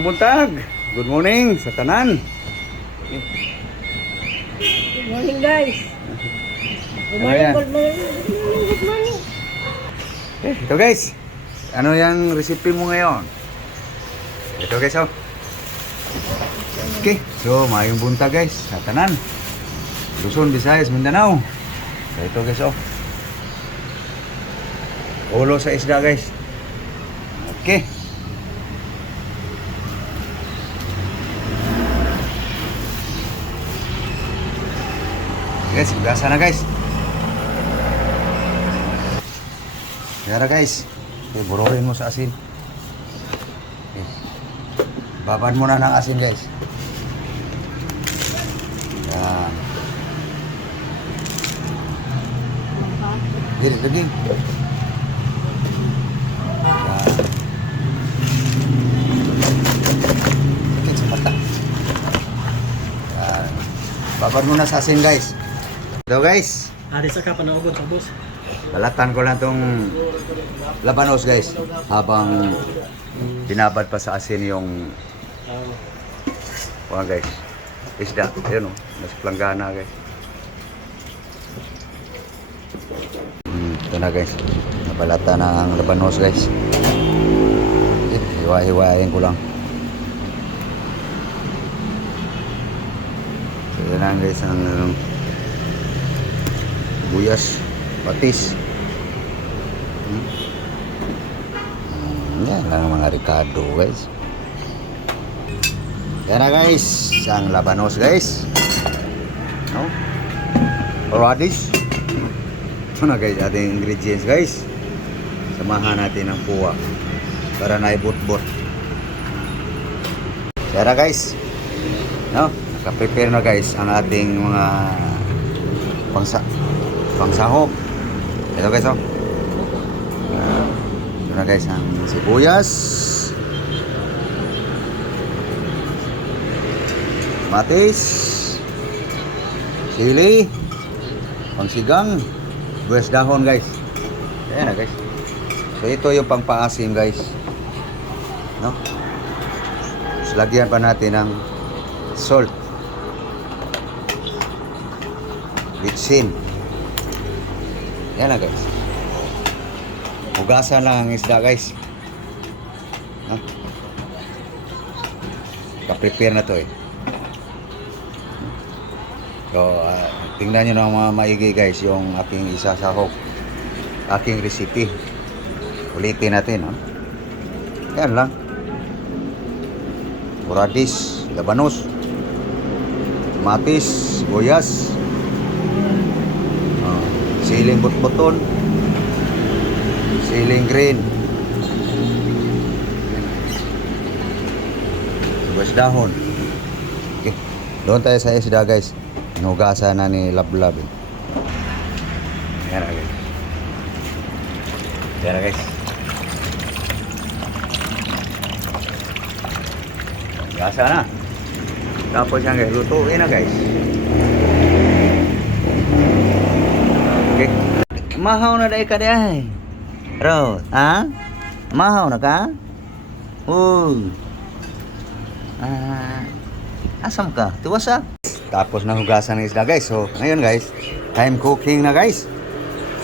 Buntag. Good morning sa tanan. Good morning, guys. Good morning, Ayan. good morning, good morning. Ito guys. Ano yung recipe mo ngayon? Ito guys oh. Okay. So, mayong buntag guys sa tanan. Luzon, Visayas, Mindanao. So, ito guys oh. Ulo sa isda guys. Okay. Guys, gasa na guys. Kaya guys, okay, buruhin mo sa asin. Okay. Babad mo na ng asin guys. Yan. Gini, lagi. Yan. Okay, sa mata. Yan. Babad mo na sa asin guys. Ito guys. Hari sa ka panaugod sa bus. Balatan ko lang tong labanos guys habang binabad pa sa asin yung guys isda, yun o, nasa planggana guys. Ito na guys, nabalatan na ang labanos guys. Hiwa-hiwain ko lang. So yun lang guys ang buyas, patis. Yan lang mga Ricardo guys. Yan na guys, isang labanos guys. No? Radish. Ito na guys, ating ingredients guys. Samahan natin ng puwa para naibot-bot. Yan na guys. No? Naka-prepare na guys ang ating mga pangsahog. Ito guys oh. Ito na guys ang sibuyas, matis, sili, pangsigang, buwes dahon guys. Ayan na guys. So ito yung pangpaasim guys. No? So, lagyan pa natin ng salt, bitsin. Yan na guys. Hugasan lang ang isda guys. No? Ka-prepare na to eh. So, tingnan nyo na mga maigi guys yung aking isasahog. Aking recipe. Ulitin natin. No? Yan lang. Radish, labanos, matis, boyas, siling butbuton, siling green, buwes dahon. Okay. Doon tayo sa isda guys. Inugasan na ni Lablab. Yan na guys. Yan na guys. Gasa na. Tapos yan guys, lutuin na guys. Okay. Mahaw na dahil ka dahil. Rod, ha? Mahaw na ka? Asam ka? Tiwasa? Tapos nahugasan ng isda guys. So, ngayon guys, time cooking na guys.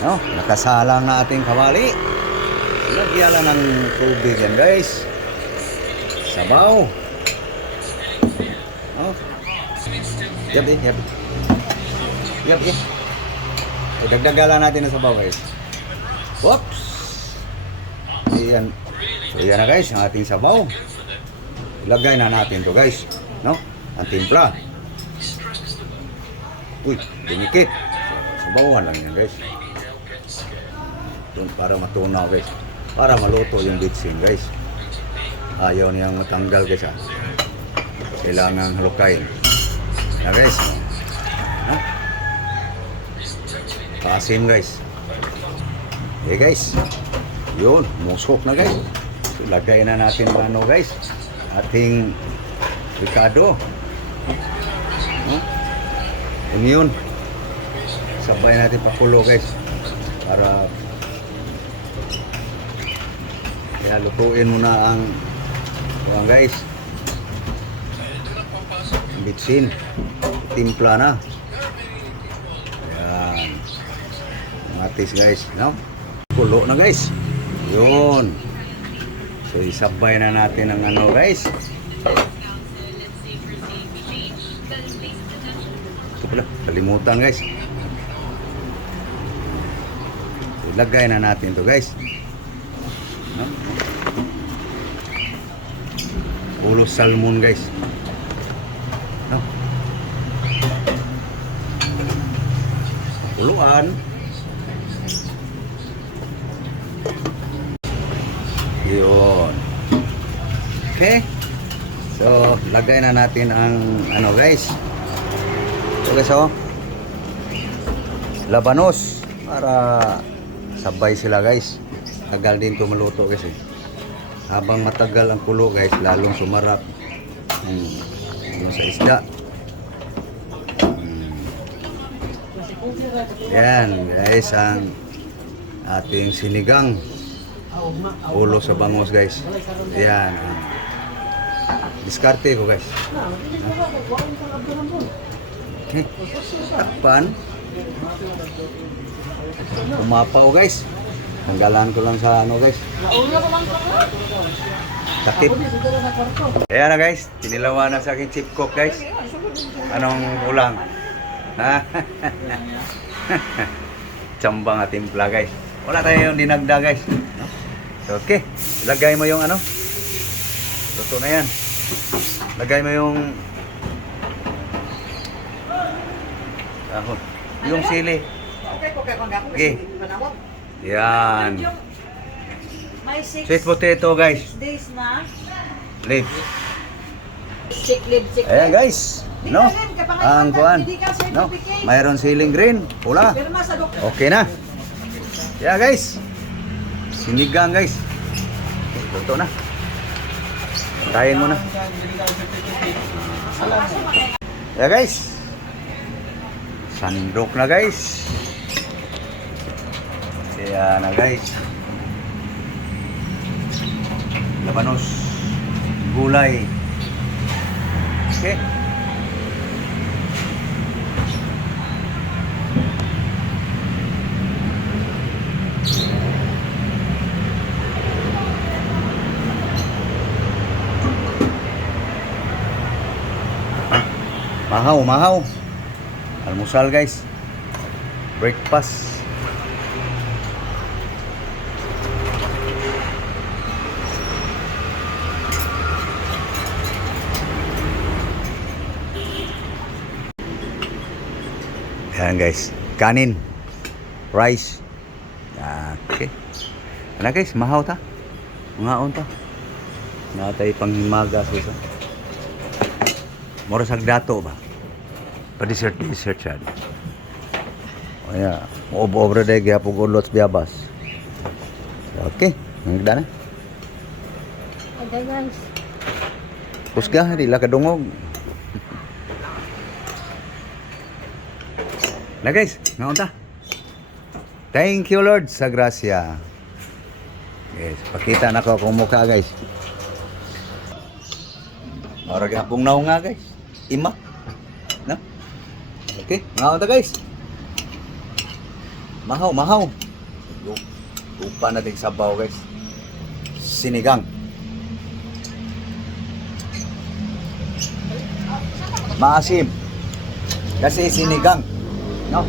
No? Nakasalang na ating kawali. Lagyan lang ng tubig yan guys. Sabaw. Oh. Yap. So, dagdagan natin ang sabaw guys. Whoops! Ayan. So, yan na guys, ang ating sabaw. Ilagay na natin to guys. No? Ang timpla. Uy, dumikit. Sabawan lang yan guys. Para matunaw guys. Para maluto yung bitsin guys. Ayaw niyang matanggal guys ha. Kailangan halukain. Na guys. No? Paasim guys. Okay guys. Yun, musok na guys. So, lagay na natin ano guys. Ating Ricardo. No? Yun. Sabay natin pakulo guys. Para kaya lutuin muna ang guys. bitsin. Timpla na. Ayan. Matis guys. No? Kulo na guys. Yun. So isabay na natin ang ano guys. Ito pala. Kalimutan guys. Ilagay na natin to guys. No? Ulo salmon guys. No? Uluan. Yun. Okay. So, lagay na natin ang ano guys. So guys, oh. Labanos para sabay sila guys. Tagal din to maluto kasi. Habang matagal ang kulo guys, lalong sumarap. Ano sa isda. Yan guys, ang ating sinigang ulo sa bangos guys. Yan. Diskarte ko guys. Okay. Takpan. Umapaw guys. Tanggalan ko lang sa ano guys. Takip. Ayan na guys. Tinilawan na sa aking chip cook guys. Anong ulang? Ha? Tsambang at timpla guys. Wala tayo yung dinagda guys. So, okay. Lagay mo yung ano. Luto na yan. Lagay mo yung yung sili. Okay. Yan. May 6 Sweet potato guys. days na. Leaves. Sick leave, sick Ayan guys. No? Ang kuan. No? Mayroon siling green. Pula. Pirma sa doktor. Okay na. Yeah guys. Sinigang guys. Luto na. Kain mo na. Yeah guys. Sandok na guys. Ayan na guys. Labanos. Gulay. Okay. Mahaw, mahaw. Almusal guys. Breakfast. Ayan guys. Kanin. Rice. Okay. Ano guys, mahaw ta. Ngaon ta. Natay panghimaga sa moro sa dato ba? Pa-dessert siya. O ya, over day gyapon ko lots biabas. Okay, nagda na. Okay guys. Kusga dila ka dungog. Na guys, ngaon ta. Thank you Lord sa grasya. Yes, pakita na ko akong mukha guys. Ora gyapon naw nga guys. Ima. No? Okay, ngaon ta guys. Mahaw, mahaw. Lupa natin sabaw guys. Sinigang. Maasim. Kasi sinigang. No?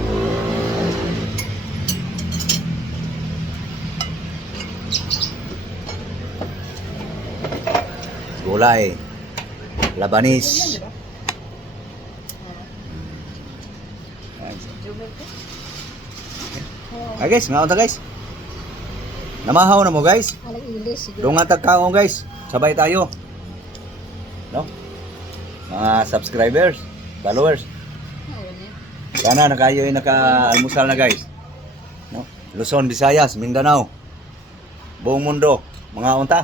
Gulay. Labanis. Ah guys, nga guys. Namahaw na mo guys. Alang ilis. Dungan tagkaon guys. Sabay tayo. No? Mga subscribers, followers. Sana na kayo ay naka-almusal na guys. No? Luzon, Visayas, Mindanao. Buong mundo, mga unta.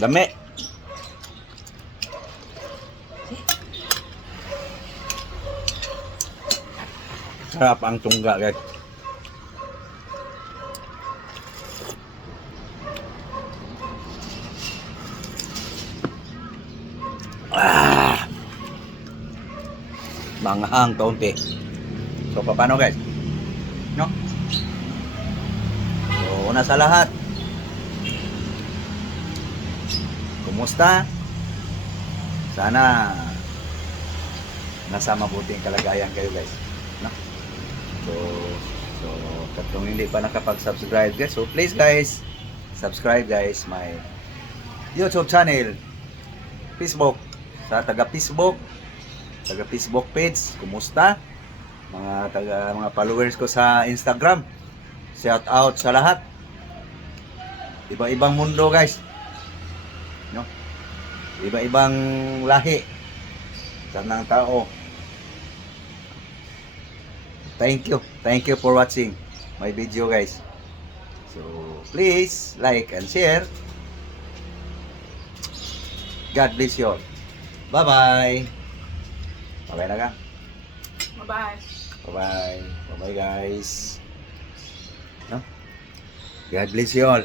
Dami. Sarap ang tungga guys. manghang kaunti. So paano guys? No? So una sa lahat, kumusta? Sana nasa mabuting kalagayan kayo guys. No? So kung hindi pa nakapag-subscribe guys, so please guys, subscribe guys my YouTube channel, Facebook, sa taga Facebook page, kumusta? Mga followers ko sa Instagram. Shout out sa lahat. Iba-ibang mundo guys. No? Iba-ibang lahi ng tao. Thank you. Thank you for watching my video guys. So please like and share. God bless you all. Bye-bye. Bye-bye na ka. Bye-bye. Bye-bye. Bye-bye guys. No? God bless you all.